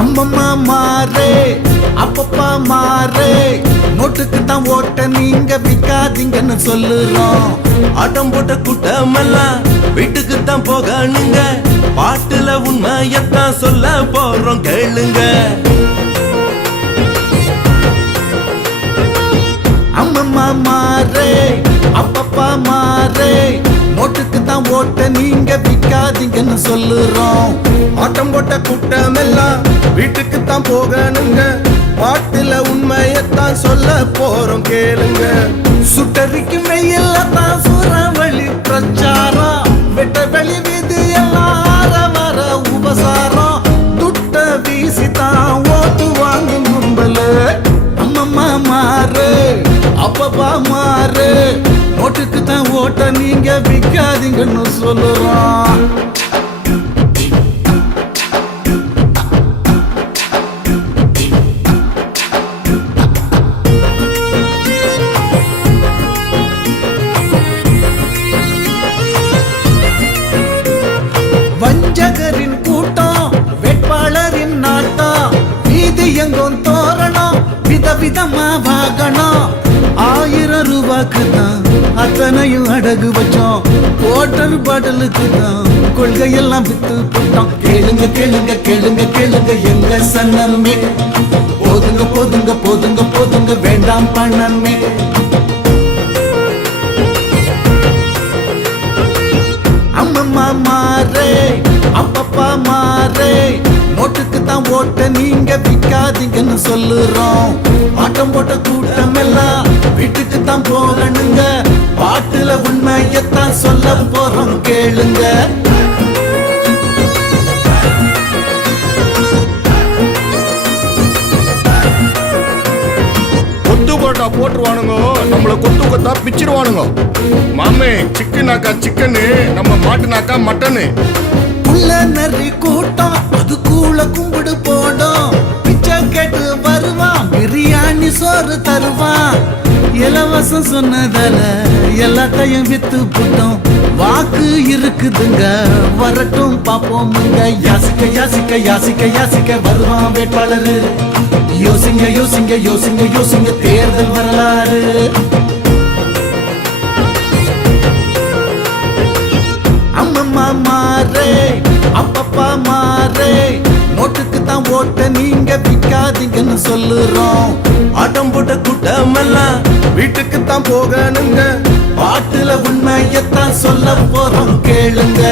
அம்மம்மா மாறே அப்பப்பா மாறே நோட்டுக்கு தான் ஓட்ட நீங்க விக்காதீங்கன்னு சொல்லுறோம். ஆட்டம் போட்ட கூட்டமெல்லாம் வீட்டுக்கு தான் போகணுங்க. பாட்டுல உண்மையத்தான் சொல்ல போறோம் கேளுங்க. அம்மம்மா மாறே அப்பப்பா மாறே நோட்டுக்கு தான் ஓட்ட நீங்க விக்காதீங்கன்னு சொல்லுறோம். ஆட்டம் போட்ட கூட்டமெல்லாம் வீட்டுக்கு தான் போகணுங்க. பாட்டுல உண்மையத்தான் சொல்ல போறோம் கேளுங்க. சுட்டரிக்கும் வெயில்ல தான் சூறாவளி பிரச்சாரம். வெட்ட வெளி வீதி எல்லாம் வர உபசாரம். துட்ட வீசி தான் ஓட்டு வாங்கும் கும்பல். அம்மம்மா மாறு அப்பப்பா மாறு நோட்டுக்கு தான் ஓட்ட நீங்க விக்காதீங்கன்னு சொல்லுறோம். வஞ்சகரின் கூட்டம் வேட்பாளரின் நாட்டம். வீதி எங்கும் தோரணம் விதவிதமா வாகனம். 1000 ரூபாய்க்கு தான் அத்தனையும் அடகு வச்சோம். ஓட்டர் பாடலுக்கு தான் கொள்கையெல்லாம் வித்து போட்டோம். கேளுங்க கேளுங்க கேளுங்க கேளுங்க எங்க சன்னமே. போதுங்க போதுங்க போதுங்க போதுங்க வேண்டாம் பணமே. அம்மம்மா மாறே அப்பப்பா மாறே நோட்டுக்கு தான் ஓட்ட நீங்க விக்காதீங்கன்னு சொல்லுறோம். ஆட்டம் போட்ட கூட்டம் எல்லாம் வீட்டுக்கு தான் போகணுங்க. பாட்டுல உண்மையத்தான் சொல்ல போறோம் கேளுங்க. கொத்து போட்டா போட்டுருவானுங்க, நம்மள கொத்து கொத்தா பிச்சிருவானுங்க. மாமே சிக்கனாக்கா சிக்கனு, நம்ம மாட்டுனாக்கா மட்டனு. உள்ள நரி கூட்டம் அது கூழ கும்பிடு போடும். பிச்சை கேட்டு வருவான் பிரியாணி சோறு தருவான். இலவசம் சொன்னதால எல்லாத்தையும் வித்து போட்டோம். வாக்கு இருக்குதுங்க வரட்டும் பாப்போமுங்க. யாசிக்க யாசிக்க யாசிக்க யாசிக்க வருவான் வேட்பாளரு. யோசிங்க யோசிங்க யோசிங்க யோசிங்க தேர்தல் வரலாறு. அம்மம்மா மாறே அப்பப்பா மாறே நோட்டுக்கு தான் ஓட்ட நீங்க விக்காதீங்கன்னு சொல்லுறோம். ஆட்டம் போட்ட கூட்டமெல்லாம் வீட்டுக்கு தான் போகணுங்க. பாட்டுல உண்மையத்தான் சொல்ல போறோம் கேளுங்க.